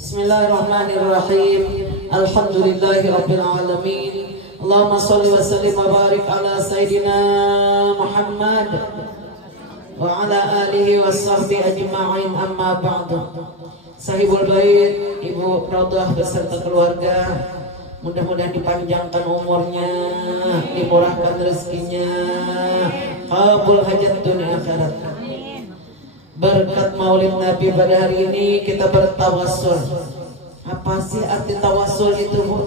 Bismillahirrahmanirrahim. Alhamdulillahirabbil alamin. Allahumma shalli wa sallim wa barik ala sayyidina Muhammad wa ala alihi washabbihi ajma'in, amma ba'du. Sahibul bait, Ibu Rodah beserta keluarga, mudah-mudahan dipanjangkan umurnya, dimurahkan rezekinya, kabul hajat dunia akhirat. Berkat Maulid Nabi pada hari ini kita bertawassul. Apa sih arti tawassul itu, Bu?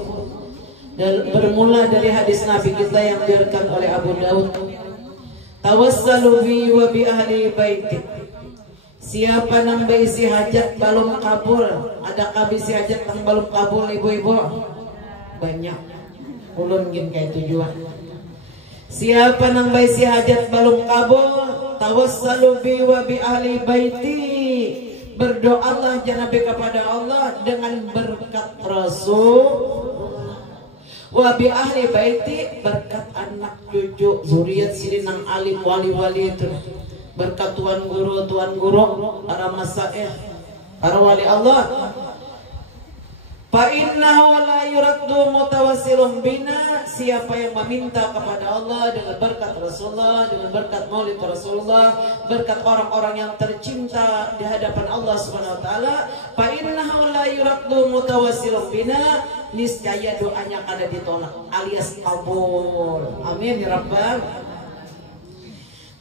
Dan bermula dari hadis Nabi kita yang diriwayatkan oleh Abu Daud. Tawassalu bi wa bi ahli baiti. Siapa nang isi hajat belum kabul? Adakah bisi hajat yang belum kabul, ibu-ibu? Banyak. Ulun gin kayak tujuan. Siapa nang isi hajat belum kabul? Tawassalu bi wa bi ahli baiti. Berdoalah janabi kepada Allah dengan berkat Rasul. Wa bi ahli baiti, berkat anak cucu zuriat sirinang alim wali-wali itu. Berkat tuan guru, para masaih, para wali Allah. Fa innahu la yuraddu mutawassilun bina. Siapa yang meminta kepada Allah dengan berkat Rasulullah, dengan berkat Maulid Rasulullah, berkat orang-orang yang tercinta di hadapan Allah Subhanahu wa taala, fa innahu la yuraddu mutawassilun bina, niscaya doanya kada ditolak alias kabul. Amin ya rabbal.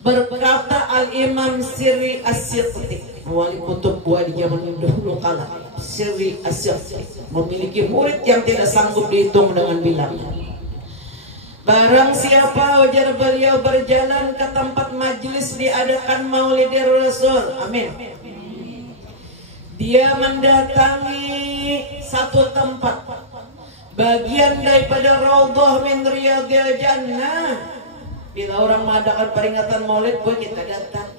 Berkata Al-Imam Sirri As-Siqti, wali kutub gua di zaman dahulu kala. Sirri As-Siqti memiliki murid yang tidak sanggup dihitung dengan bilang. Barang siapa, ujar beliau, berjalan ke tempat majlis diadakan Maulid Rasul, amin, dia mendatangi satu tempat bagian daripada Raudhah min Riyadil Jannah. Bila orang mengadakan peringatan Maulid, boleh kita datang.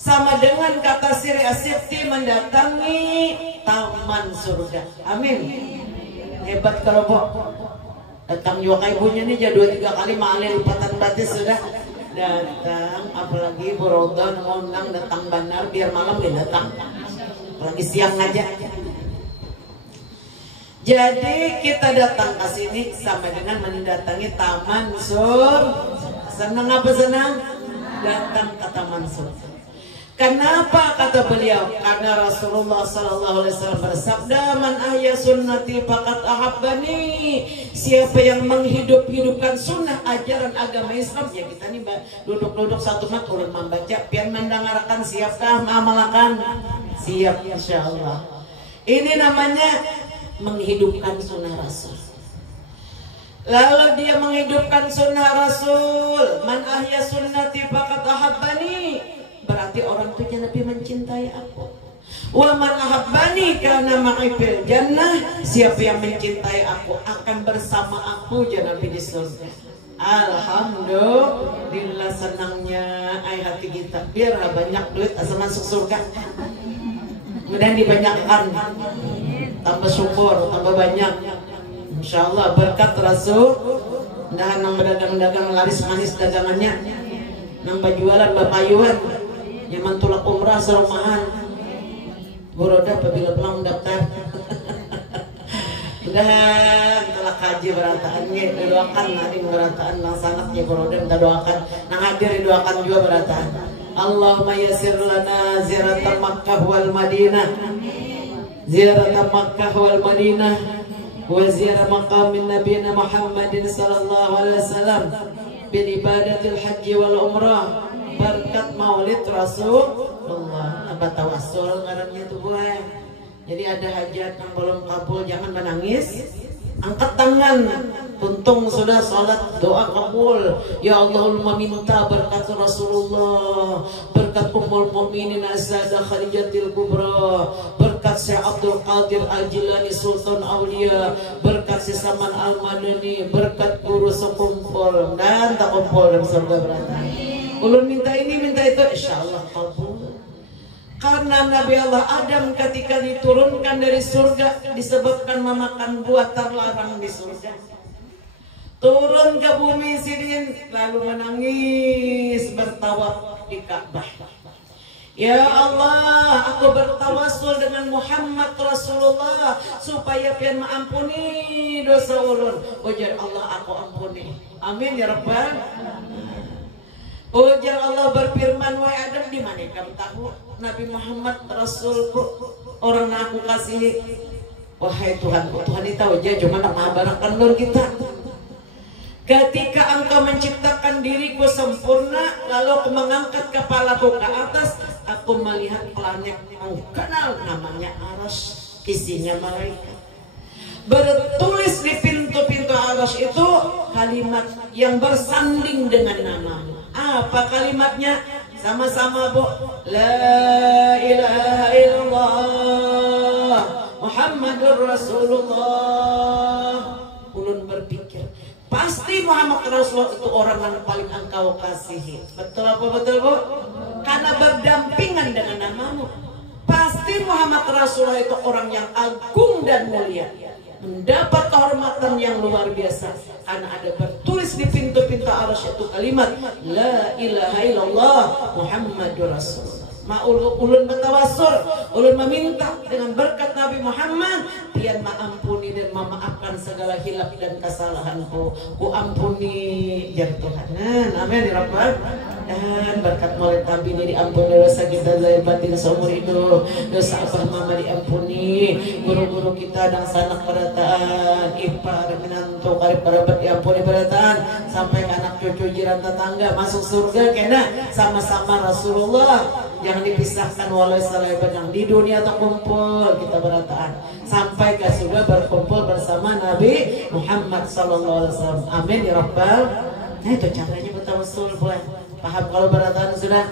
Sama dengan kata Sirri As-Siqti, mendatangi taman surga. Amin. Hebat kalau Bu. Datang juga ibunya nih, jadi 2-3 kali ma'alil lipatan batis sudah datang. Apalagi Bu Roda ngundang datang benar, biar malam dia datang. Apalagi siang aja. Jadi kita datang ke sini sama dengan mendatangi taman surga. Senang apa senang? Datang ke taman surga. Kenapa kata beliau? Karena Rasulullah sallallahu alaihi wasallam bersabda, "Man ahya sunnati faqad ahabbani." Siapa yang menghidupkan sunnah ajaran agama Islam, ya kita nih duduk-duduk satu mat ulun membaca, pian mendengarkan, siapkah mengamalkan? Siap insyaallah. Ini namanya menghidupkan sunnah Rasul. Lalu dia menghidupkan sunnah Rasul, "Man ahya sunnati faqad ahabbani." Berarti orang itu Nabi mencintai aku. Wa man ahabbani kana ma'i fil jannah. Siapa yang mencintai aku akan bersama aku Nabi di surga. Alhamdulillah, senangnya hati kita. Biar banyak duit asal masuk surga. Kemudian dibanyakkan, tambah syukur, tambah banyak. Insyaallah berkat Rasul. Dan nang berdagang-dagang laris manis dagangannya, nang bajualan bapayuan, nyaman tulak umrah serumahan. Boroda apabila pulang daftar. Udah telah kaji berataan nge, doakan nanti berataan nang sangatnya Boroda minta doakan, nang hadir doakan juga berataan. Allahumma yassir lana ziyarata Makkah wal Madinah. Ziyarata Makkah wal Madinah wa ziyarah maqamin nabiyina Muhammadin sallallahu alaihi wasallam bil ibadatil haji wal umrah. Berkat Maulid Rasulullah. Apa tawassul ngarannya itu boleh. Jadi ada hajat yang belum kabul, jangan menangis, angkat tangan. Tuntung sudah salat, doa kabul. Ya Allah, meminta berkat Rasulullah, berkat Ummul Mukminin As-Sayyidah Khadijatul Kubra, berkat Syekh Abdul Qadir Al-Jilani Sultan Aulia, berkat si Saman Al-Madani, berkat guru sekumpul dan tak kumpul dalam surga berada. Ulun minta ini, minta itu, insyaallah kabul. Karena Nabi Allah Adam ketika diturunkan dari surga disebabkan memakan buah terlarang di surga, turun ke bumi sidin lalu menangis bertawaf di Ka'bah. Ya Allah, aku bertawassul dengan Muhammad Rasulullah supaya pian maampuni dosa ulun. Ujar Allah, aku ampuni. Amin ya Rabbal. Ujar Allah berfirman, wahai Adam, di mana kamu tahu Nabi Muhammad Rasulku, orang yang aku kasihi. Wahai Tuhanku, Tuhan itu tahu aja, cuma nak mengabarakan nur kita. Ketika engkau menciptakan diriku sempurna, lalu aku mengangkat kepalaku ke atas, aku melihat planet yang kenal namanya Arsy, isinya malaikat. Bertulis di pintu-pintu Arsy itu kalimat yang bersanding dengan namamu. Apa kalimatnya? Sama-sama Bu. La ilaha illallah Muhammadur Rasulullah. Ulun berpikir, pasti Muhammad Rasulullah itu orang yang paling engkau kasihi. Betul apa betul Bu? Karena berdampingan dengan namamu. Pasti Muhammad Rasulullah itu orang yang agung dan mulia, mendapat kehormatan yang luar biasa karena ada bertulis di pintu-pintu Arsy itu kalimat La ilaha illallah Muhammadur Rasulullah. Ulun bertawassul, ulun meminta dengan berkat Nabi Muhammad, pian maampuni dan memaafkan segala hilaf dan kesalahanku. Ku ampuni jar Tuhan. Amin ya Rabbal. Dan berkat maulid Nabi ini diampuni dosa kita lahir batin seumur hidup, dosa abah mama diampuni, guru-guru kita dan sanak berataan, ipar minantu karib kerabat diampuni berataan, sampai ke anak cucu jiran tetangga masuk surga kena sama-sama Rasulullah. Jangan dipisahkan walau salai benang di dunia atau kumpul kita berataan sampai ke surga berkumpul bersama Nabi Muhammad sallallahu alaihi wasallam. Amin ya Rabbal. Nah itu caranya bertawassul buat paham kalau berataan sudah.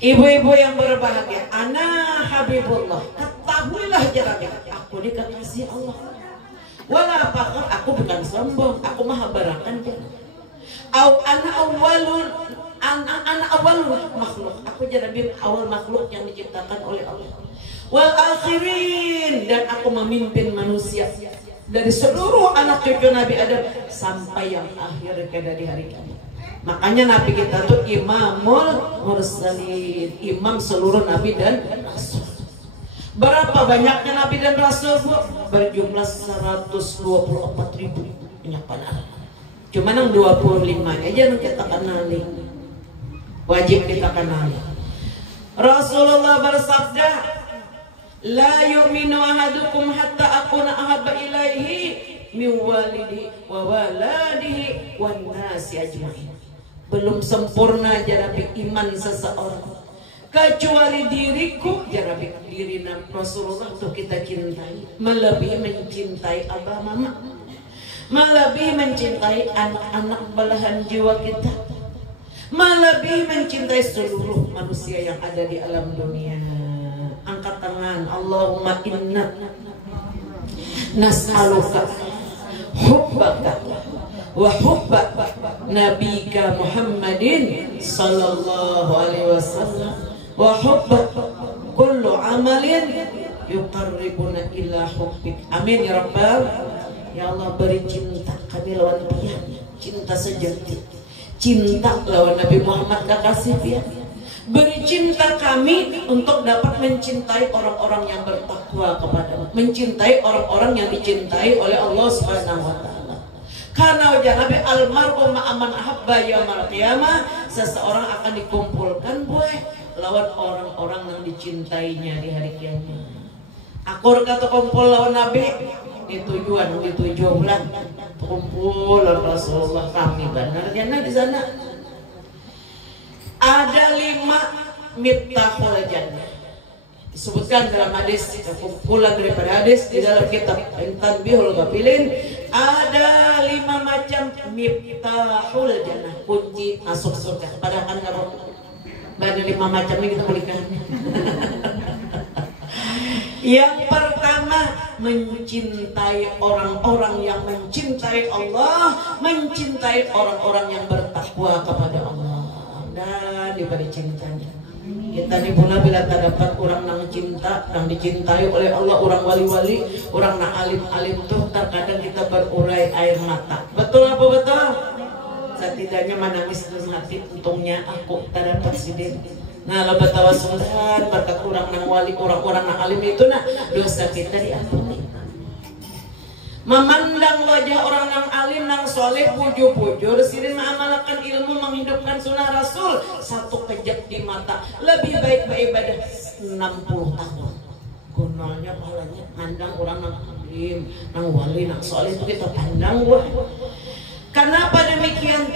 Ibu-ibu yang berbahagia, ana habibullah, ketahuilah jangan aku dikasih Allah. Wala fakhr, aku bukan sombong, aku maha barakan jangan. Au ana awalun anak awal makhluk, aku jadi awal makhluk yang diciptakan oleh Allah. Wal akhirin, dan aku memimpin manusia dari seluruh anak cucu Nabi Adam sampai yang akhir pada di hari kiamat. Makanya Nabi kita tuh imamul mursalin, imam seluruh Nabi dan Rasul. Berapa banyaknya Nabi dan Rasul Bu? Berjumlah 124.000 banyak banget. Cuma yang 25 aja yang kita kenali, wajib kita kenali. Rasulullah bersabda, la yu'minu ahadukum hatta akuna ahabba ilaihi min walidihi wa waladihi wan nasi ajmain. Belum sempurna jarabi iman seseorang kecuali diriku, jarabi diri Rasulullah untuk kita cintai, melebihi mencintai abah mama, melebihi mencintai anak-anak belahan jiwa kita, melebihi mencintai seluruh manusia yang ada di alam dunia. Angkat tangan, Allahumma inna nas'aluka hubbaka wa hubba nabika Muhammadin sallallahu alaihi wasallam wa hubba kullu amalin yuqarribuna ila hubbik. Amin ya Rabbal. Ya Allah, beri cinta kami lawan dia, cinta sejati, cinta lawan Nabi Muhammad kekasih dia. Beri cinta kami untuk dapat mencintai orang-orang yang bertakwa kepadamu, mencintai orang-orang yang dicintai oleh Allah Subhanahu wa taala. Karena wajah Nabi almarhum ma'aman ahabba yaumil qiyamah, seseorang akan dikumpulkan boy lawan orang-orang yang dicintainya di hari kiamat. Akur kata kumpul lawan Nabi di tujuan kumpul Rasulullah kami benar jannah di sana. Ada 5 miftahul jannah disebutkan dalam hadis, kumpulan daripada hadis di dalam kitab Tanbihul Ghafilin. Ada 5 macam miftahul jannah, kunci masuk surga. Padahal kan kalau ada 5 macam ini kita berikan. Yang pertama, mencintai orang-orang yang mencintai Allah, mencintai orang-orang yang bertakwa kepada Allah. Dan diberi cintanya kita di pula bila terdapat orang yang cinta, yang dicintai oleh Allah, orang wali-wali, orang yang alim-alim tuh terkadang kita berurai air mata. Betul apa betul? Setidaknya menangis dalam hati, untungnya aku terdapat sidin Nah, lo batawasundan berkat orang nang wali, orang-orang nang alim itu nah dosa kita diampuni. Memandang wajah orang nang alim nang soleh pujur-pujur sirin mengamalkan ilmu menghidupkan sunnah Rasul satu kejap di mata lebih baik beribadah 60 tahun. Gunanya pahalanya mandang orang nang alim nang wali nang soleh itu kita pandang wah. Kenapa demikian?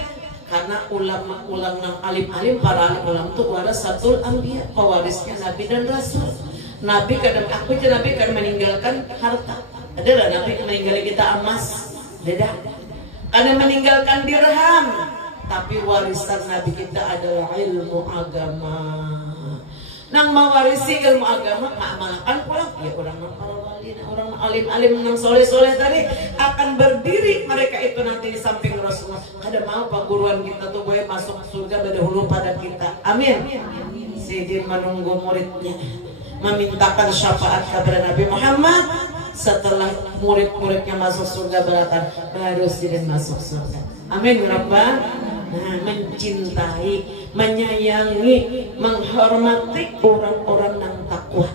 Karena ulama nang alim-alim para alim ulama itu warasatul anbiya, pewarisnya nabi dan rasul. Nabi kadang aku aja nabi kan meninggalkan harta. Adalah nabi meninggal kita emas, beda. Karena meninggalkan dirham, tapi warisan nabi kita adalah ilmu agama. Nang mewarisi ilmu agama, mengamalkan pulang ya orang para wali, orang alim-alim yang soleh-soleh tadi akan berdiri mereka itu nanti di samping Rasulullah. Kada mau perguruan kita tuh boleh masuk surga berdahulu pada kita. Amin. Sidin menunggu muridnya memintakan syafaat kepada Nabi Muhammad. Setelah murid-muridnya masuk surga beratan, baru Sidin masuk surga. Amin ya Rabbah. Nah, mencintai, menyayangi, menghormati orang-orang yang takwa.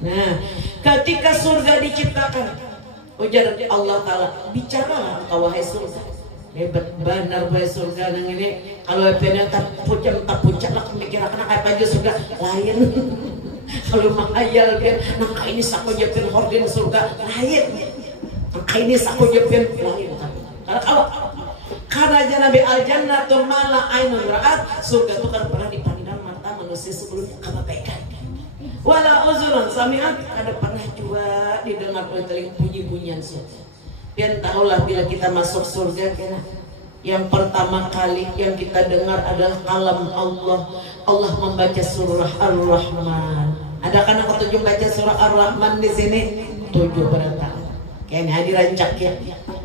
Nah, ketika surga diciptakan, ujar Allah Ta'ala, bicara engkau wahai surga. Hebat benar wahai surga nang ini. Kalau pengen tak pucat lah mikirkan apa aja surga lain. Kalau menghayal kan, nangka ini saku jepin horden surga lain. Nangka ini saku jepin lain. Karena Nabi al-jannatu mala ainun ra'at, surga itu kan pernah dipandang mata manusia sebelumnya kebaikan. Wala uzunun sami'at, kada pernah juga didengar oleh telinga bunyi-bunyian surga. Pian tahulah bila kita masuk surga kena yang pertama kali yang kita dengar adalah kalam Allah. Allah membaca surah Ar-Rahman. Ada kan yang ketujuh baca surah Ar-Rahman di sini? 7 berantak. Kayaknya dirancak ya.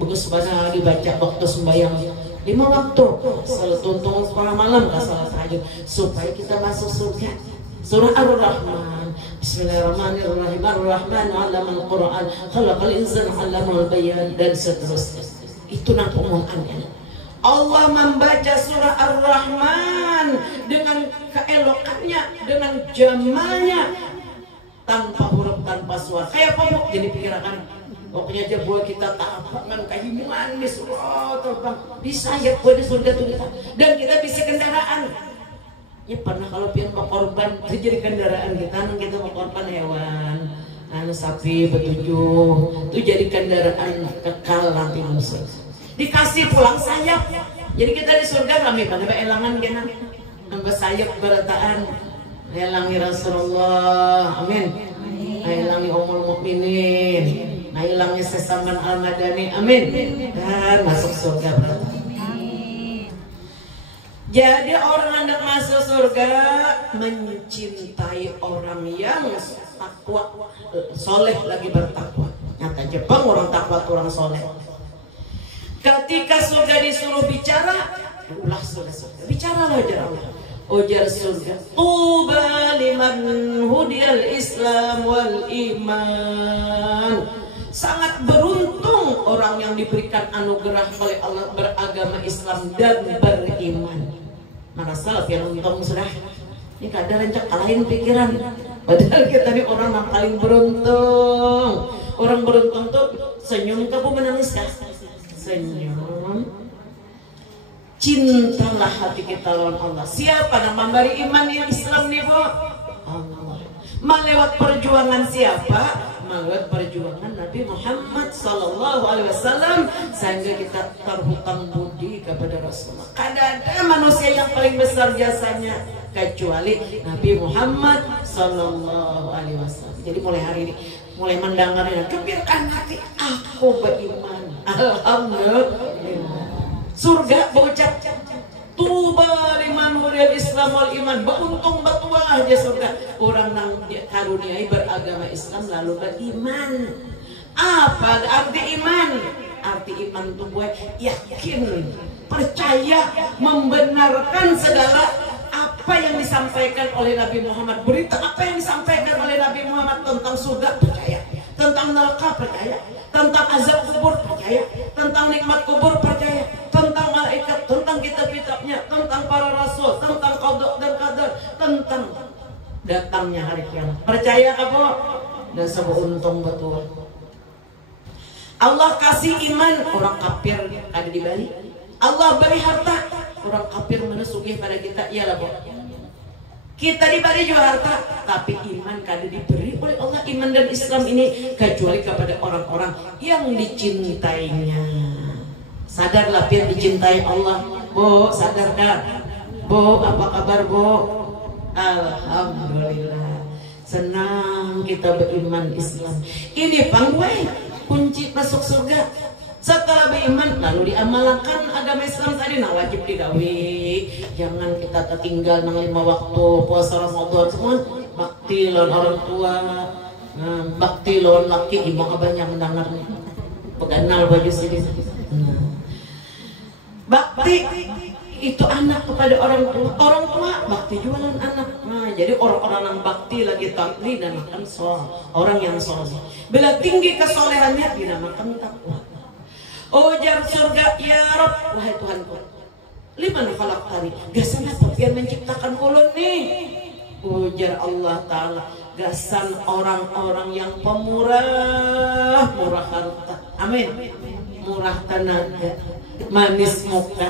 Bagus banget dibaca waktu sembahyang 5 waktu. Salat tuntung sekolah malam gak salat tahajud supaya kita masuk surga. Surah Ar-Rahman. Bismillahirrahmanirrahim. Ar-Rahman 'allamal Qur'an, khalaqal insana 'allamal bayan dan seterusnya. Itu nang omongannya. Allah membaca surah Ar-Rahman dengan keelokannya, dengan jamalnya, tanpa huruf, tanpa suara. Kayak pomok jadi pikiran. Pokoknya aja buat kita tapakan kehimuan di surga terbang bisa ya buat di surga tuh kita. Dan kita bisa kendaraan. Ya pernah kalau pian mau korban itu jadi kendaraan kita mau korban hewan, sapi, betujuh, itu jadi kendaraan kekal nanti musuh. Dikasih pulang sayap. Jadi kita di surga kami pada elangan kena nambah sayap berataan. Elangi Rasulullah, amin. Elangi Ummul Mukminin. Hilangnya sesaman al-madani, amin. Dan masuk surga berarti. Jadi orang hendak masuk surga mencintai orang yang takwa, soleh lagi bertakwa. Nyata Jepang orang takwa orang soleh. Ketika surga disuruh bicara, ulah surga. Bicaralah aja Allah. Ujar surga, tuba liman hudiyal Islam wal iman. Sangat beruntung orang yang diberikan anugerah oleh Allah beragama Islam dan beriman. Merasa yang untung sudah. Ini kadang rencak kalahin pikiran. Padahal kita ini orang yang paling beruntung. Orang beruntung tuh senyum kamu menangis kan? Senyum. Cintalah hati kita lawan Allah. Siapa yang memberi iman yang Islam nih bu? Allah. Melewat perjuangan siapa? Melewat perjuangan Nabi Muhammad SAW sehingga kita terhutang budi kepada Rasulullah. Kada ada manusia yang paling besar jasanya kecuali Nabi Muhammad SAW. Jadi mulai hari ini, mulai mendengarnya, gembirakan hati aku beriman. Alhamdulillah. Surga berucap tuba liman huriyal Islam wal iman. Beruntung betua aja surga orang nang karuniai beragama Islam lalu beriman. Apa arti iman? Arti iman itu buat yakin, percaya, membenarkan segala apa yang disampaikan oleh Nabi Muhammad. Berita apa yang disampaikan oleh Nabi Muhammad tentang surga percaya, tentang neraka percaya, tentang azab kubur percaya, tentang nikmat kubur percaya, tentang malaikat, tentang kitab kitabnya, tentang para rasul, tentang qada dan qadar, tentang datangnya hari kiamat. Percaya apa? Dan sebuah untung betul. Allah kasih iman, orang kafir ada di balik. Allah beri harta, orang kafir menusugih pada kita, iyalah boh. Kita diberi juga harta, tapi iman kada diberi oleh Allah. Iman dan Islam ini kecuali kepada orang-orang yang dicintainya. Sadarlah biar dicintai Allah, Bo. Sadarkah, Bo? Apa kabar, Bo? Alhamdulillah, senang kita beriman Islam. Ini pangwai kunci masuk surga. Setelah beriman lalu diamalkan agama Islam tadi, nah wajib digawe. Jangan kita tertinggal nang 5 waktu puasa Ramadan semua. Bakti lawan orang tua, bakti lawan laki, ibu banyak mendengarnya. Peganal baju sini. Bakti itu anak kepada orang tua bakti jualan anak. Nah, jadi orang-orang yang bakti lagi takli dinamakan orang yang soleh. Bila tinggi kesolehannya dinamakan takwa. Ujar surga, ya Rabb, wahai Tuhanku, liman khalaqtani, gasan apa yang menciptakan ulun nih? Ujar Allah Ta'ala, gasan orang-orang yang pemurah, murah harta, amin, murah tenaga, manis muka,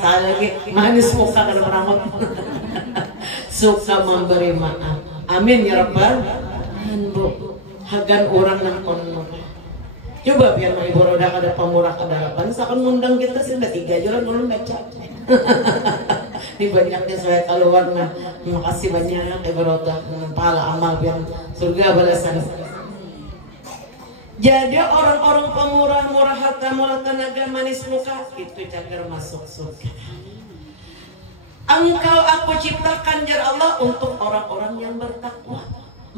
salah lagi, manis muka kada merawat, suka memberi maaf, amin ya Rabbal Alamin. Hagan orang yang penuh. Coba biar ibu roda kada pemurah kedalapan, seakan ngundang kita sih udah 3 jalan dulu baca. Di banyaknya saya keluar, nah terima kasih banyak ibu roda, pahala amal biar surga balasan. Jadi orang-orang pemurah, murah harta, murah tenaga, manis muka itu cagar masuk surga. Engkau aku ciptakan jar Allah untuk orang-orang yang bertakwa,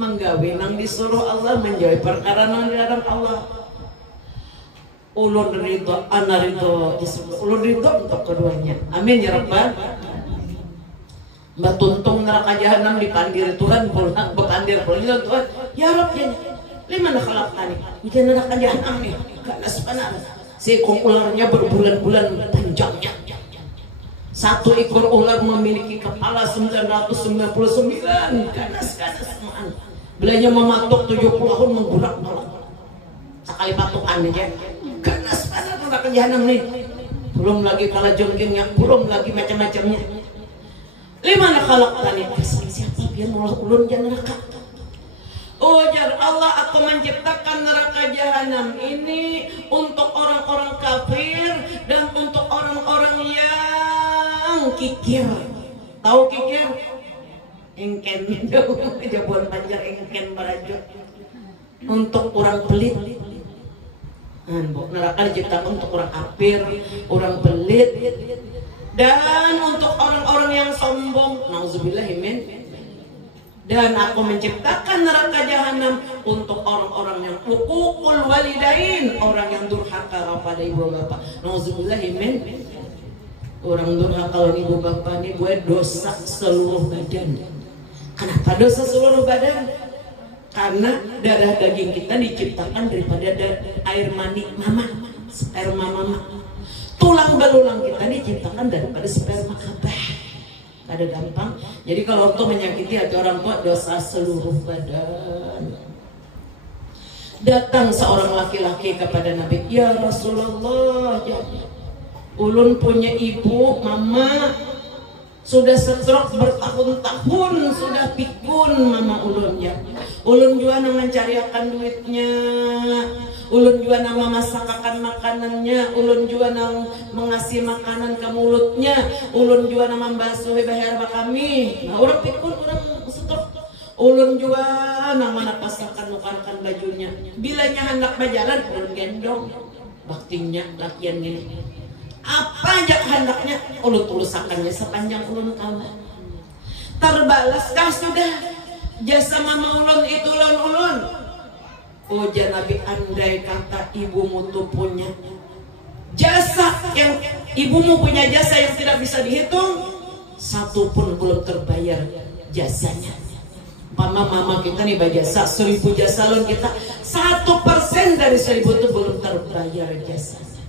menggawe nang disuruh Allah, menjauhi perkara nang dilarang Allah. Ulun ridho, ana ridho, ulun ridho untuk keduanya. Amin ya Rabbal. Mbak tuntung neraka jahanam dipandir Tuhan pulang, berpandir pulang Tuhan. Ya Rabb, ya liman khalaqtani, di neraka jahanam nih, ganas panas. Seekor ularnya berbulan-bulan panjangnya. Satu ekor ular memiliki kepala 999, ganas-ganas semuanya. Belanya mematuk 70 tahun menggurak-gurak. Sekali patukan aja. Ganas panas neraka jahanam nih. Belum lagi kala jengkingnya, belum lagi macam-macamnya. Liman khalaqtani, siapa yang mau ulun jangan neraka? Ujar Allah, aku menciptakan neraka jahanam ini untuk orang-orang kafir dan untuk orang-orang yang kikir. Tahu kikir? Engken, jabuan panjang engken barajut. Untuk orang pelit. Neraka diciptakan untuk orang kafir, orang pelit, dan untuk orang-orang yang sombong. Nauzubillahimin. Dan aku menciptakan neraka jahanam untuk orang-orang yang uququl walidain, orang yang durhaka kepada ibu bapak. Nauzubillahimin. Orang durhaka kalau ibu bapak ini buat dosa seluruh badan. Kenapa dosa seluruh badan? Karena darah daging kita diciptakan daripada air mani mama, sperma mama. Tulang belulang kita diciptakan daripada sperma abah. Kada gampang. Jadi kalau untuk menyakiti hati orang tua, dosa seluruh badan. Datang seorang laki-laki kepada Nabi, ya Rasulullah, ya, ulun punya ibu, mama, sudah stroke bertahun-tahun, sudah pikun mama ulun ya. Ulun juga nang mencariakan duitnya, ulun juga nang memasakkan makanannya, ulun juga nang mengasih makanan ke mulutnya, ulun juga nang membasuhi bahar kami. Nah, orang pikun, orang stroke. Ulun juga nang menapaskan nukarkan bajunya. Bilanya hendak berjalan, ulun gendong. Baktinya lakian gini. Apa aja kehendaknya ulun tulusakannya sepanjang ulun kalah. Terbalaskah sudah jasa mama ulun itu ulun? Ujar Nabi, andai kata ibumu tuh punya jasa yang ibumu punya jasa yang tidak bisa dihitung, satu pun belum terbayar jasanya. Mama kita nih berjasa 1000 jasa ulun kita, 1% dari 1000 itu belum terbayar jasanya.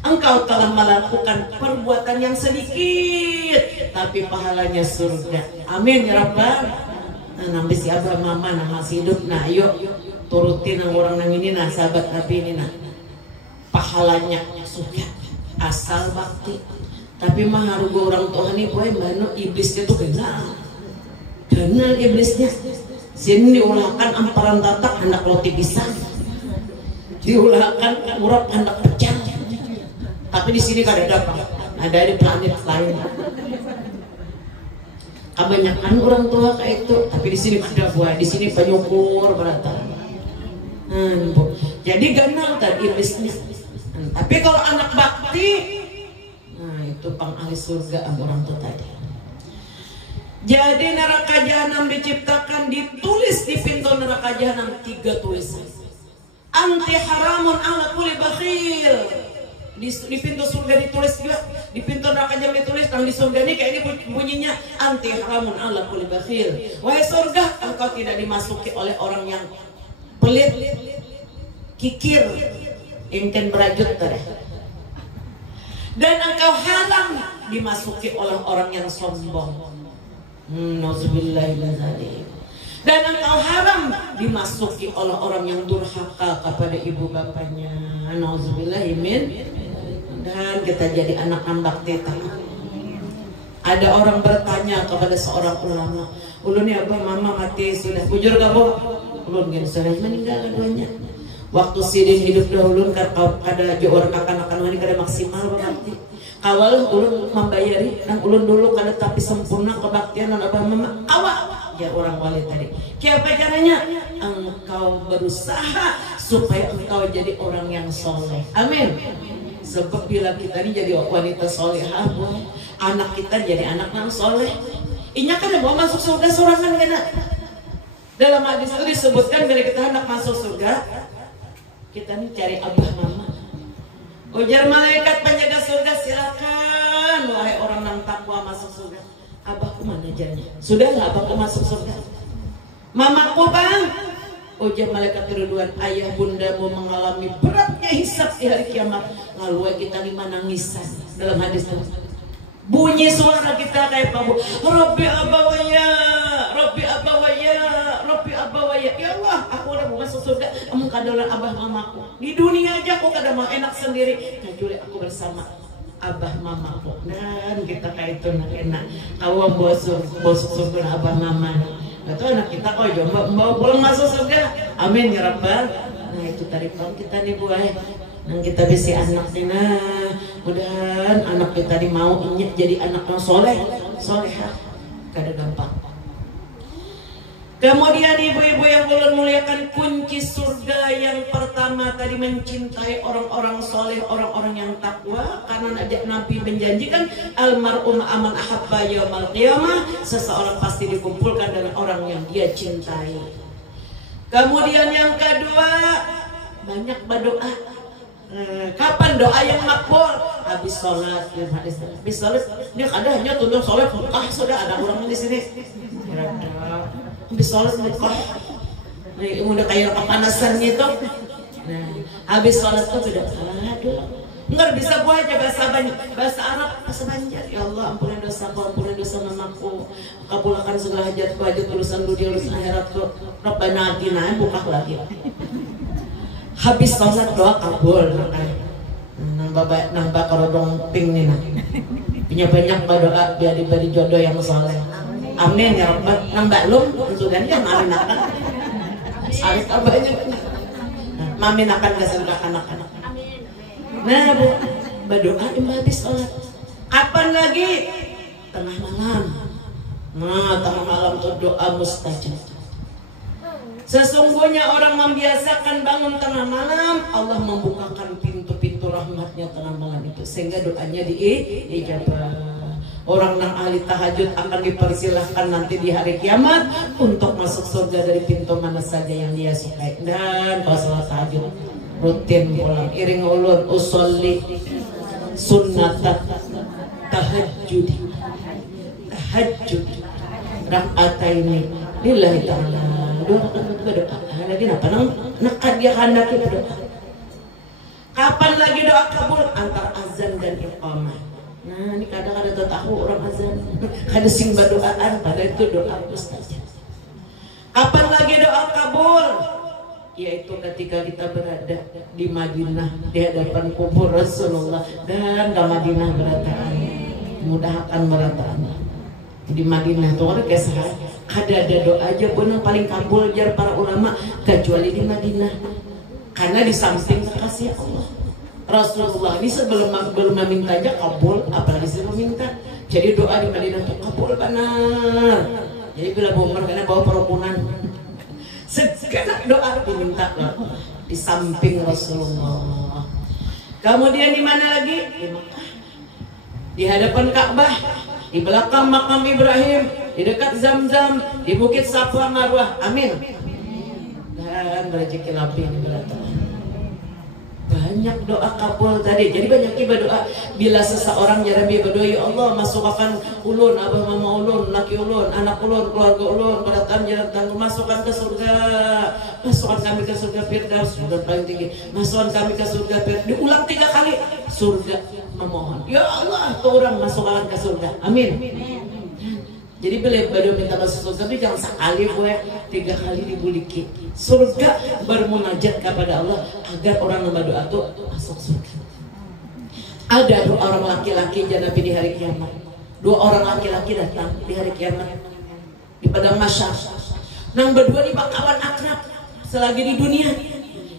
Engkau telah melakukan perbuatan yang sedikit, tapi pahalanya surga. Amin ya Rabbal. Nah, si abah mama nah masih hidup, nah yuk turutin yang orang nang ini nah sahabat Nabi ini nah. Pahalanya surga asal bakti. Tapi mah haruga orang tua nih boy mano iblisnya tuh kenal iblisnya. Sini diulahkan amparan tatak hendak roti pisang, diulahkan urap hendak pecah. Tapi di sini kada ada di planet lain. Kebanyakan orang tua kayak itu, tapi di sini ada buah, di sini penyukur berata. Jadi ganal tadi iblisnya. Tapi kalau anak bakti, nah itu pang ahli surga orang tua tadi. Jadi neraka jahanam diciptakan, ditulis di pintu neraka jahanam 3 tulisan. Anti haramun ala kulli bakhil. Di pintu surga ditulis juga, di pintu neraka jahanam ditulis, dan di surga ini kayak ini bunyinya anti haramun ala kulli bakhil. Wahai surga, engkau tidak dimasuki oleh orang yang pelit, kikir, ingin berajut tadi. Dan engkau haram dimasuki oleh orang yang sombong. Nauzubillahiminzalik. Dan engkau haram dimasuki oleh orang yang durhaka kepada ibu bapaknya. Nauzubillahimin. Dan kita jadi anak bakti. Ada orang bertanya kepada seorang ulama, ulun ya abah mama mati sudah bujur gak boh? Ulun kan sudah meninggal keduanya. Waktu sidin hidup dahulu kada jawar kakan-kakan wani kada maksimal berarti. Awal ulun membayari dan ulun dulu kada tapi sempurna kebaktian dan abah mama awal ya orang wali tadi. Siapa caranya? Engkau berusaha supaya engkau jadi orang yang soleh. Amin. Sebab bila kita ini jadi wanita solehah, anak kita jadi anak yang soleh. Inya kan mau masuk surga sorangan kena. Dalam hadis itu disebutkan bila kita hendak masuk surga, kita ini cari abah mama. Ujar malaikat penjaga surga, silakan wahai orang yang takwa masuk surga. Abahku mana jadinya? Sudahlah abahku masuk surga. Mamaku bang. Ujar malaikat Ridwan, ayah bundamu mengalami beratnya hisab di hari kiamat. Lalu kita di mana ngisan dalam hadis itu. Bunyi suara kita kayak babu. Rabbi abawaya, Rabbi abawaya, Rabbi abawaya. Ya Allah, aku udah mau masuk surga. Kamu kadalan abah mamaku. Di dunia aja aku kadang mau enak sendiri. Kajuli aku bersama abah mamaku. Dan kita kayak itu enak. Kau bosok surga abah mama. Itu anak kita kok bawa pulang masuk surga. Amin ya Rabbal. Nah itu tadi kita nih buah. Dan kita bisi anaknya, nah mudah-mudahan anak kita mau jadi anak yang solehah, kada gampang. Kemudian ibu-ibu yang ulun muliakan, kunci surga yang pertama tadi mencintai orang-orang soleh, orang-orang yang takwa. Karena Nabi menjanjikan almarhum aman ahabba yaumal qiyamah, seseorang pasti dikumpulkan dengan orang yang dia cintai. Kemudian yang kedua, banyak berdoa. Kapan doa yang makbul? Habis sholat, habis sholat. Ini ada hanya tunduk sholat, sudah ada orang di sini. Habis sholat mukah, udah kayak kepanasan gitu. Nah, habis sholat tuh sudah aduh, enggak bisa gua aja bahasa Arab, bahasa Banjar. Ya Allah, ampuni dosaku, ampuni dosa mamaku, kabulkan segala hajatku, hajat urusan dunia, urusan akhiratku. Rabbana atina, buka lagi. Habis sholat doa kabul, nambah korodong ping nih punya banyak berdoa biar diberi jodoh yang soleh. Amin ya Rabbal. Nambah lum sudah kan amin akan. Arif abahnya mamin akan kasih anak-anak. Nah bu, berdoa habis sholat. Kapan lagi? Tengah malam. Nah tengah malam tuh doa mustajab. Sesungguhnya orang membiasakan bangun tengah malam, Allah membukakan pintu-pintu rahmatnya tengah malam itu, sehingga doanya diijabah. Orang yang ahli tahajud akan dipersilahkan nanti di hari kiamat untuk masuk surga dari pintu mana saja yang dia sukai. Dan kalau salat tahajud rutin pulang iring ulun usolli sunnatan tahajud rakaataini lillahi ta'ala. Berdoa lagi apa nang dia hendak berdoa. Kapan lagi doa kabul? Antara azan dan iqamah. Nah, ini kadang-kadang ada tahu orang azan, ada sing berdoaan, pada itu doa ustaz. Kapan lagi doa kabul? Yaitu ketika kita berada di Madinah di hadapan kubur Rasulullah dan ke Madinah berataan. Mudahkan berataan. Di Madinah tuh orang kayak ada doa aja pun yang paling kabul jar para ulama kecuali di Madinah. Karena di samping kekasih Allah. Rasulullah ini sebelum meminta aja kabul, apalagi sebelum minta. Jadi doa di Madinah tuh kabul benar. Jadi bila Umar karena bawa perukunan, segala doa diminta di samping Rasulullah. Kemudian di mana lagi? Di Makkah. Di hadapan Ka'bah, di belakang makam Ibrahim, di dekat Zamzam, di bukit Safa Marwah. Amin. Dan berezeki lapih di belakang. Banyak doa kabul tadi. Jadi banyak ibadah doa. Bila seseorang jarang berdoa, ya Allah masukkan ulun, abah mama ulun, laki ulun, anak ulun, keluarga ulun, berataan jalan tangguh, masukkan ke surga, masukkan kami ke surga Firdaus, surga paling tinggi, masukkan kami ke surga Firdaus. Diulang 3 kali. Surga memohon, ya Allah, tuh orang masukkan ke surga. Amin. Jadi bila baru minta masuk surga itu jangan sekali gue 3 kali dibuliki. Surga bermunajat kepada Allah agar orang yang berdoa itu masuk surga. Ada 2 orang laki-laki Nabi di hari kiamat. 2 orang laki-laki datang di hari kiamat di padang mahsyar. Nang berdua ini bakawan akrab selagi di dunia.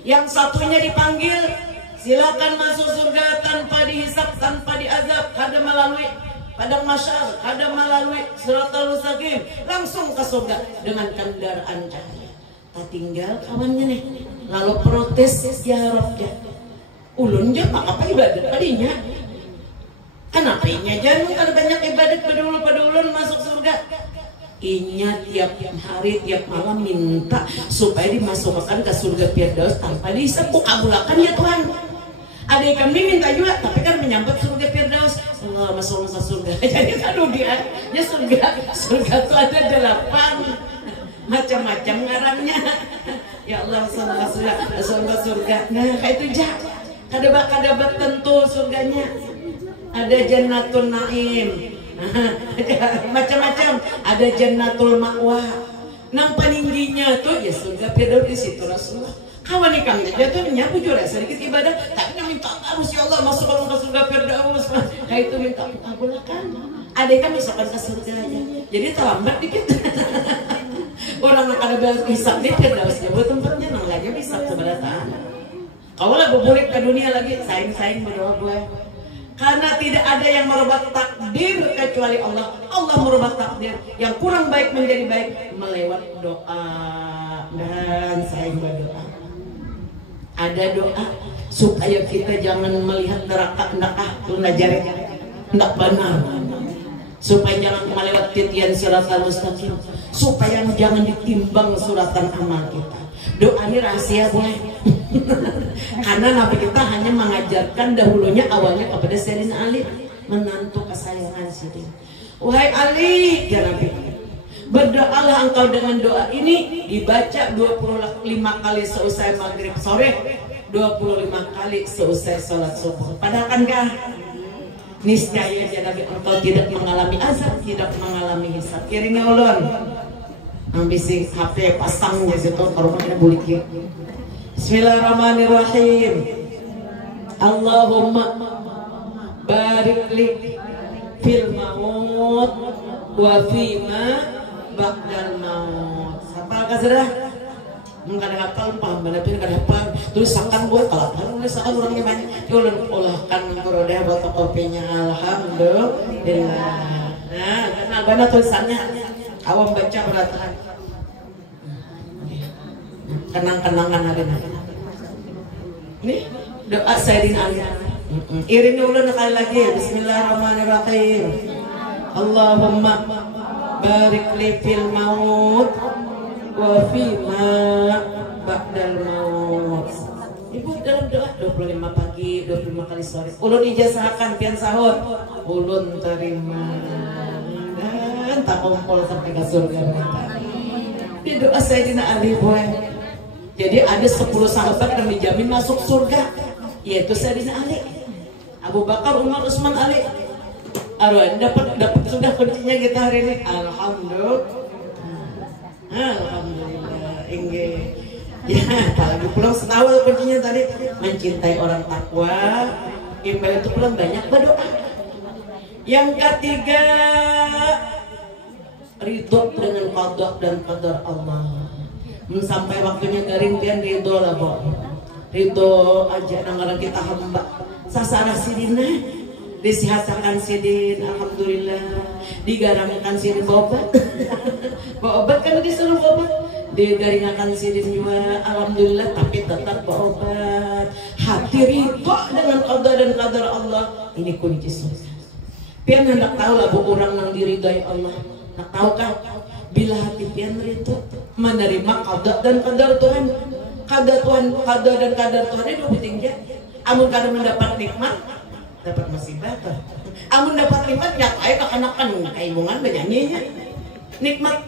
Yang satunya dipanggil, silakan masuk surga tanpa dihisab, tanpa diazab, kada melalui padang mahsyar, ada melalui Siratal Mustaqim, langsung ke surga dengan kendaraan cahaya. Tak tinggal kawannya nih, lalu protes jaraknya. Ulun je apa ibadat padinya? Kenapa inya jangan kalau banyak ibadat pada ulun masuk surga? Inya tiap hari, tiap malam minta supaya dimasukkan ke surga Firdaus tanpa dihisab. Kabulakan ya Tuhan. Ada yang kami minta juga, tapi kan menyambut surga Firdaus. Allah masuk ke surga. Jadi kan dia surga itu ada 8 macam-macam ngarannya. Ya Allah surga surga. Nah kayak itu jah. Kada tentu surganya. Ada Jannatul Naim. Macam-macam. Ada Jannatul Ma'wa. Nang paningginya tuh ya surga Firdaus di situ Rasulullah. Kawan ikam dia tuh nyapu jura sedikit ibadah, tapi dia minta harus ya Allah masuk ke surga Firdaus. Kayak itu minta kabulkan. Ada kan masukkan ke surga aja. Jadi terlambat dikit. Orang yang kada hisab di Firdaus ya buat tempatnya nang lagi bisa keberatan. Kau lah bubulik ke dunia lagi saing-saing berdoa gue. Karena tidak ada yang merubah takdir kecuali Allah. Allah merubah takdir. Yang kurang baik menjadi baik melewat doa dan saing berdoa. Ada doa supaya kita jangan melihat neraka tunajare ndak benar, supaya jangan melewat titian Siratal Mustaqim, supaya jangan ditimbang suratan amal kita. Doa ini rahasia boleh. Karena Nabi kita hanya mengajarkan dahulunya awalnya kepada Sayyidina Ali, menantu kesayangan Sidin. Wahai Ali, ya Nabi, berdoalah engkau dengan doa ini, dibaca 25 kali seusai maghrib sore, 25 kali seusai sholat subuh. Padahankah? Niscaya ya Nabi engkau tidak mengalami azab, tidak mengalami hisab. Kirimnya ulun ambisi HP pasangnya situ karumanya buliki. Bismillahirrahmanirrahim. Allahumma barik li fil maut wa fima ba'dal maut. Hafal kasirah? Enggak ada hafal, paham banget ini kada hafal. Tulisakan gue kalau tulisakan orangnya banyak. Ulun ulahkan kuroda fotokopinya alhamdulillah. Nah, kenal banget tulisannya. Awam baca berataan. Kenang-kenangan hari ini. Ini doa Sayyidina Ali. Iringi ulun sekali lagi. Bismillahirrahmanirrahim. Allahumma barik li fil maut wa fima ba'dal maut. Ibu dalam doa 25 pagi, 25 kali sore. Ulun ijazahkan pian sahur. Ulun terima dan tak kumpul sampai ke surga. Di doa Sayyidina Ali boy. Jadi ada 10 sahabat yang dijamin masuk surga. yaitu Sayyidina Ali, Abu Bakar, Umar, Utsman, Ali. Arwan dapat sudah kuncinya kita hari ini. Alhamdulillah. Inge. Ya, kalau pulang senawal kuncinya tadi mencintai orang takwa. Imbal itu pulang banyak berdoa. Yang ketiga, ridho dengan qada dan qadar Allah. Sampai waktunya garing pian ridho lah, Bo. Ridho aja nanggaran kita hamba. Sasara sidina disihatakan sidin, alhamdulillah. Digarangakan sidin obat. Obat kan disuruh obat. Digaringakan sidin juga, alhamdulillah, tapi tetap obat. Hati ridho dengan qada dan qadar Allah. Ini kunci surga. Pian hendak tahu lah bu orang yang diridhai Allah. Nak tahu kan? Bila hati pian ridho menerima qada dan qadar Tuhan. Qada dan qadar Tuhan itu penting ya. Amun kada mendapat nikmat, dapat musibah. Amun dapat nikmat ya kayak kekanakan kaibungan bernyanyinya. Nikmat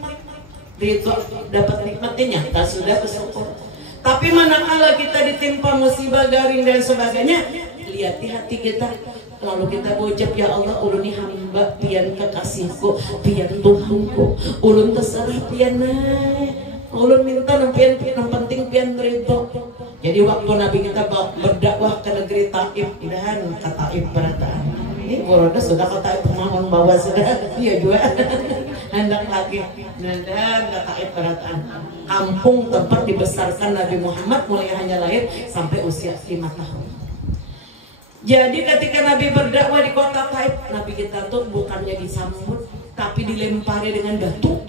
ridho dapat nikmatnya nyata sudah bersyukur. Tapi manakala kita ditimpa musibah garing dan sebagainya, lihat di hati kita. Lalu kita bocap, ya Allah, ulun ni hamba pian kekasihku, pian Tuhanku, ulun terserah pian ulun minta nampian yang penting pian ridho. Jadi waktu Nabi kita berdakwah ke negeri Taif dan ke Taif berataan. Ini Boroda sudah ke Taif memang bawa sudah dia juga hendak lagi dan ke Taif berataan. Kampung tempat dibesarkan Nabi Muhammad mulai hanya lahir sampai usia 5 tahun. Jadi ketika Nabi berdakwah di kota Taif, Nabi kita tuh bukannya disambut, tapi dilempari dengan batu.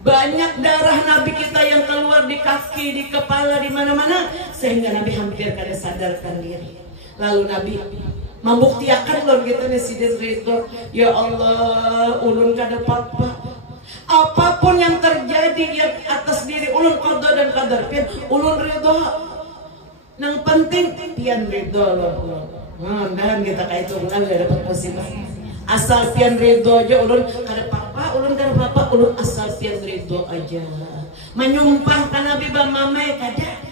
Banyak darah Nabi kita yang keluar di kaki, di kepala, di mana-mana, sehingga Nabi hampir kada sadarkan diri. Lalu Nabi membuktikan lor kita nih sidin ridho, ya Allah, ulun kada apa-apa. Apapun yang terjadi yang atas diri ulun qada dan qadar pian, ulun ridho. Yang penting pian ridho loh. Dan kita kayak itu kan gak dapat musibah. Asal pian ridho aja ulun kada apa-apa, ulun kada apa-apa, ulun asal pian ridho aja. Menyumpah kan Nabi bamame kada.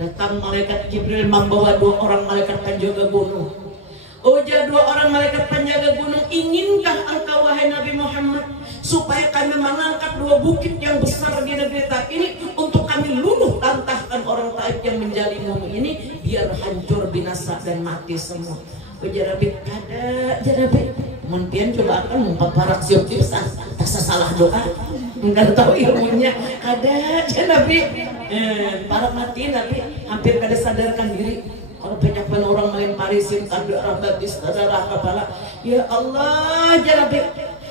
Datang malaikat Jibril membawa 2 orang malaikat penjaga gunung. Ujar 2 orang malaikat penjaga gunung, inginkah engkau wahai Nabi Muhammad supaya kami mengangkat 2 bukit yang besar di negeri Taif ini untuk kami luluh lantahkan orang Taif yang menjalimu ini biar hancur binasa dan mati semua. Ujar Nabi, kada, jarabi. Mungkin coba akan mempaparak siap-siap salah doa. Enggak tahu ilmunya. Kada, jarabi. Para mati Nabi hampir kada sadarkan diri. Kalau banyak orang melempari simpan darah batis, darah kepala. Ya Allah, jarabi.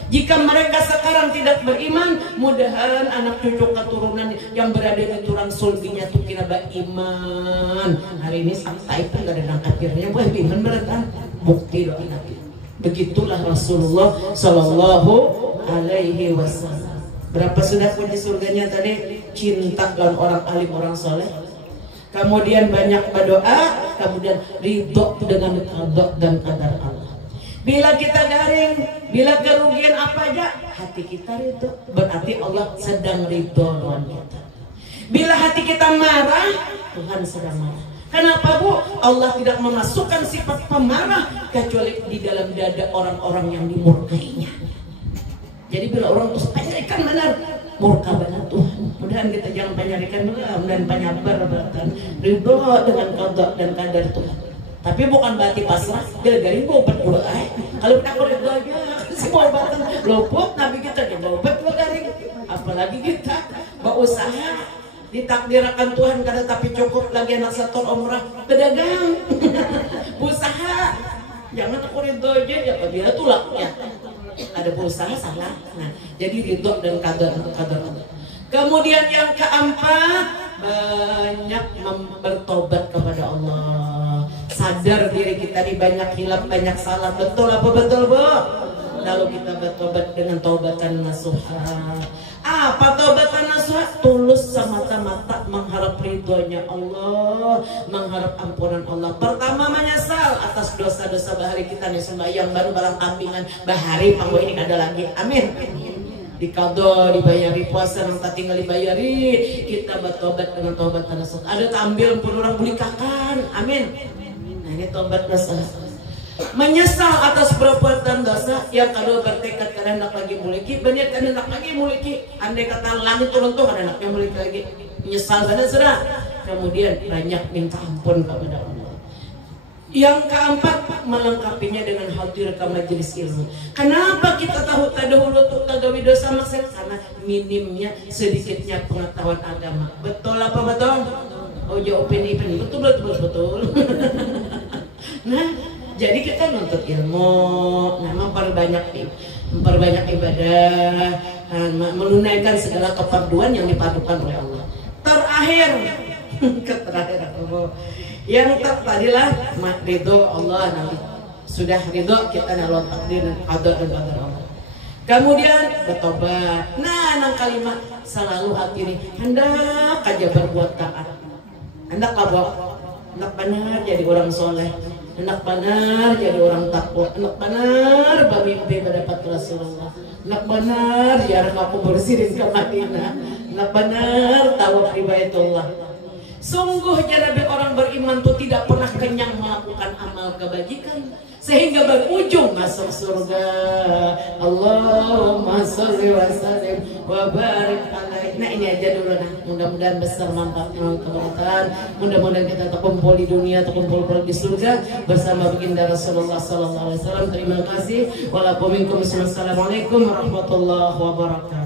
Jika mereka sekarang tidak beriman, mudahan anak cucu keturunan yang berada di turang sulbinya tuh kira beriman. Hari ini sampai itu nggak ada kafirnya, buah iman beratan. Bukti doa Nabi. Begitulah Rasulullah Sallallahu Alaihi Wasallam. Berapa sudah kunci surganya tadi? Cinta dengan orang alim, orang soleh. Kemudian banyak berdoa, kemudian ridho dengan qada dan qadar Allah. Bila kita garing, bila kerugian apa aja, hati kita ridho, berarti Allah sedang ridho dengan kita. Bila hati kita marah, Tuhan sedang marah. Kenapa Bu? Allah tidak memasukkan sifat pemarah kecuali di dalam dada orang-orang yang dimurkainya. Jadi bila orang terus penyarikan benar, murka benar Tuhan. Mudahan kita jangan penyarikan benar, mudahan penyabar beratan ridho dengan qada dan qadar Tuhan. Tapi bukan berarti pasrah, gara-gara gue obat dua kalau kita ridho aja, semua obatan luput Nabi kita coba obat dua garing. Apalagi kita berusaha ditakdirkan Tuhan kada tapi cukup lagi anak satu umrah pedagang usaha. Jangan aku ridho aja ya dia tulaknya ada berusaha salah. Nah, jadi ridho dan qadar. Kemudian yang keempat, banyak bertobat kepada Allah. Sadar diri kita di banyak hilaf, banyak salah. Betul apa betul, Bu? Lalu kita bertobat dengan taubatan nasuha. Apa taubatan nasuha? Tulus semata-mata mengharap ridhonya Allah, mengharap ampunan Allah. Pertama menyesal atas dosa-dosa bahari kita nih sembahyang baru balang kambingan bahari panggo ini ada lagi. Amin. dikado dibayari puasa nang tak tinggal dibayari kita bertobat dengan tobat nasuh ada tampil pun orang beli kakan amin. Nah ini tobat nasuh menyesal atas perbuatan dosa yang kedua bertekad karena hendak lagi muliki berniat karena hendak lagi muliki andai kata langit turun tuh karena hendak muliki lagi menyesal karena sudah kemudian banyak minta ampun kepada Allah. Yang keempat melengkapinya dengan hadir ke majelis ilmu. Kenapa kita tahu tadahulu untuk tagawi dosa maksiat? Karena minimnya sedikitnya pengetahuan agama. Betul apa betul? Oh jauh opini betul. Nah jadi kita nuntut ilmu, nah memperbanyak ibadah, menunaikan segala kefarduan yang dipadukan oleh Allah. Terakhir yang tadilah ridho Allah nanti sudah ridho kita nalon takdir dan qada dan qadar Allah. Kemudian bertobat. Nah, nang kalimat selalu hati ini hendak aja berbuat taat. Hendak apa? Hendak benar jadi orang soleh. Hendak benar jadi orang takwa. Hendak benar bermimpi mendapat Rasulullah. Hendak benar ziarah aku bersihin ke Madinah. Hendak benar tawaf di Baitullah. Sungguh jarabe orang beriman itu tidak pernah kenyang melakukan amal kebajikan sehingga berujung masuk surga. Allahumma sholli wa sallim wa barik alaihi. Nah ini aja dulu nah. Mudah-mudahan besar manfaatnya keberkahan. Mudah-mudahan kita terkumpul di dunia, terkumpul di surga bersama baginda Rasulullah sallallahu alaihi wasallam. Terima kasih. Assalamualaikum warahmatullahi wabarakatuh.